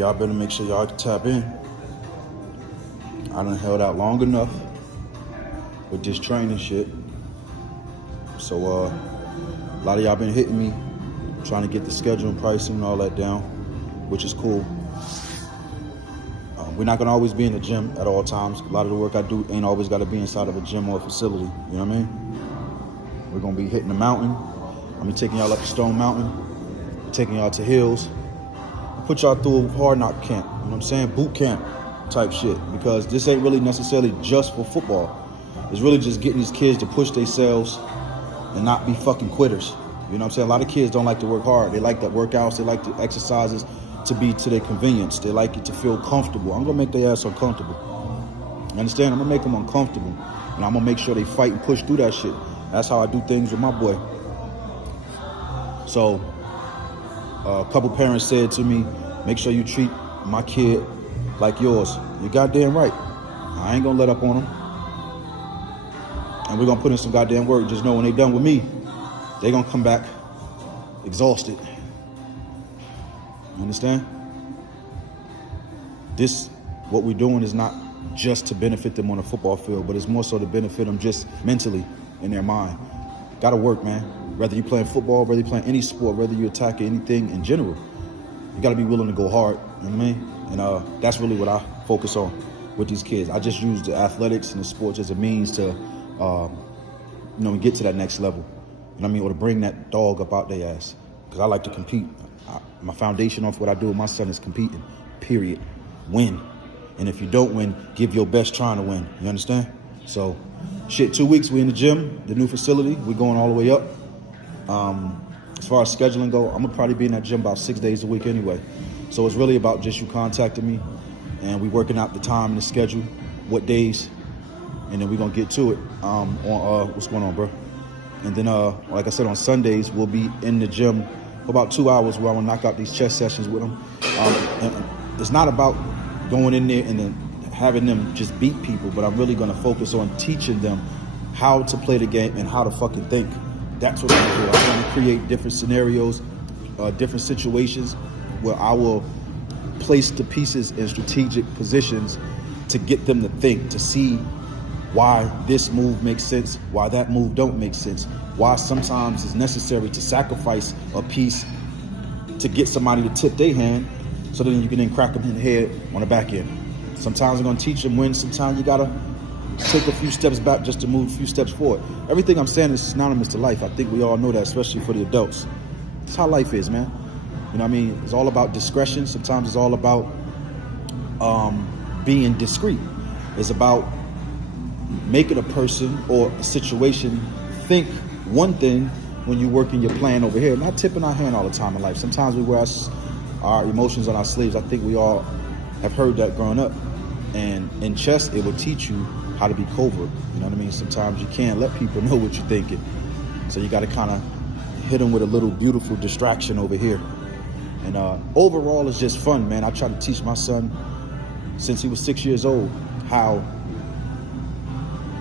y'all better make sure y'all tap in. I done held out long enough with this training shit. So a lot of y'all been hitting me, trying to get the schedule and pricing and all that down, which is cool. We're not gonna always be in the gym at all times. A lot of the work I do ain't always gotta be inside of a gym or a facility, you know what I mean? We're gonna be hitting the mountain. I'm gonna be taking y'all up to Stone Mountain, taking y'all to hills, put y'all through a hard knock camp, you know what I'm saying? Boot camp type shit, because this ain't really necessarily just for football. It's really just getting these kids to push themselves and not be fucking quitters. You know what I'm saying? A lot of kids don't like to work hard. They like the workouts, they like the exercises to be to their convenience. They like it to feel comfortable. I'm gonna make their ass uncomfortable. You understand? I'm gonna make them uncomfortable. And I'm gonna make sure they fight and push through that shit. That's how I do things with my boy. So, a couple parents said to me, make sure you treat my kid like yours. You're goddamn right. I ain't gonna let up on them. And we're gonna put in some goddamn work. Just know when they done with me, they gonna come back exhausted. You understand? What we're doing is not just to benefit them on the football field, but it's more so to benefit them just mentally in their mind. Gotta work, man. Whether you're playing football, whether you're playing any sport, whether you're attacking anything in general, you gotta be willing to go hard, you know what I mean? And that's really what I focus on with these kids. I just use the athletics and the sports as a means to, get to that next level. You know what I mean? Or to bring that dog up out their ass. Because I like to compete. My foundation off what I do with my son is competing, period. Win. And if you don't win, give your best trying to win. You understand? So, shit, 2 weeks, we in the gym, the new facility. We're going all the way up. As far as scheduling go, I'm going to probably be in that gym about 6 days a week anyway. So it's really about just you contacting me, and we working out the time and the schedule, what days, and then we're going to get to it on what's going on, bro. And then, like I said, on Sundays, we'll be in the gym for about 2 hours where I'm going to knock out these chess sessions with them. And it's not about going in there and then having them just beat people, but I'm really going to focus on teaching them how to play the game and how to fucking think. That's what I'm going to do. I'm going to create different scenarios, different situations where I will place the pieces in strategic positions to get them to think, to see why this move makes sense, why that move don't make sense, why sometimes it's necessary to sacrifice a piece to get somebody to tip their hand so then you can then crack them in the head on the back end. Sometimes I'm going to teach them when, sometimes you got to take a few steps back just to move a few steps forward. Everything I'm saying is synonymous to life. I think we all know that, especially for the adults. That's how life is, man. You know what I mean? It's all about discretion. Sometimes it's all about being discreet. It's about making a person or a situation think one thing when you're working your plan over here. Not tipping our hand all the time in life. Sometimes we wear our emotions on our sleeves. I think we all have heard that growing up. And in chess, it will teach you how to be covert. You know what I mean? Sometimes you can't let people know what you're thinking. So you got to kind of hit them with a little beautiful distraction over here. And overall, it's just fun, man. I try to teach my son since he was 6 years old how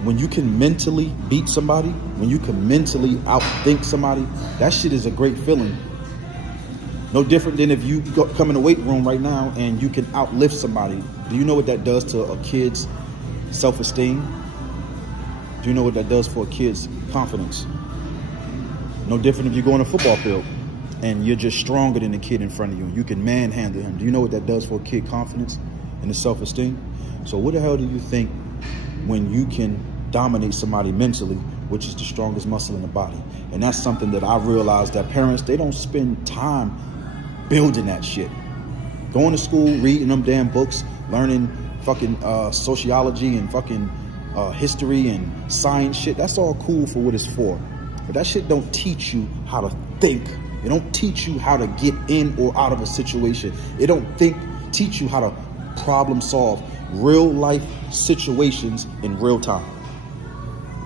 when you can mentally beat somebody, when you can mentally outthink somebody, that shit is a great feeling. No different than if you come in the weight room right now and you can outlift somebody. Do you know what that does to a kid's self-esteem? Do you know what that does for a kid's confidence? No different if you go on a football field and you're just stronger than the kid in front of you and you can manhandle him. Do you know what that does for a kid's confidence and his self-esteem? So what the hell do you think when you can dominate somebody mentally, which is the strongest muscle in the body? And that's something that I realized that parents, they don't spend time building that shit. Going to school, reading them damn books, learning fucking sociology and fucking history and science shit. That's all cool for what it's for. But that shit don't teach you how to think. It don't teach you how to get in or out of a situation. It don't teach you how to problem solve real life situations in real time.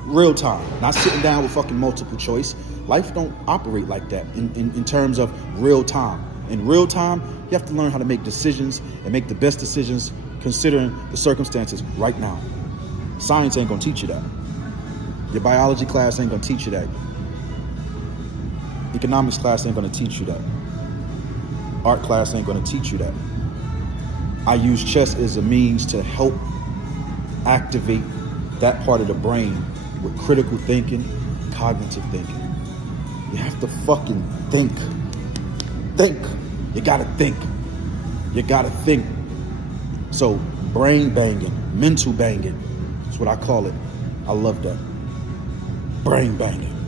Real time. Not sitting down with fucking multiple choice. Life don't operate like that in terms of real time. In real time, you have to learn how to make decisions and make the best decisions considering the circumstances right now. Science ain't gonna teach you that. Your biology class ain't gonna teach you that. Economics class ain't gonna teach you that. Art class ain't gonna teach you that. I use chess as a means to help activate that part of the brain with critical thinking, cognitive thinking. You have to fucking think. Think. You gotta think. You gotta think. So brain banging, mental banging, that's what I call it. I love that. Brain banging.